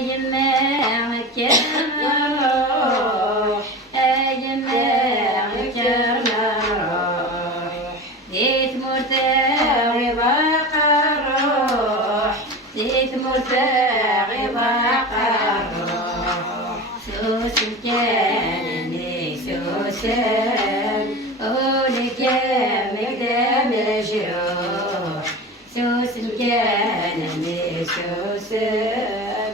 أجمعك الروح أجمعك الروح زيت مرتاح ضاق الروح زيت مرتاح ضاق الروح سوس كان سوسن قولك مقدام جروح سوس كان سوسن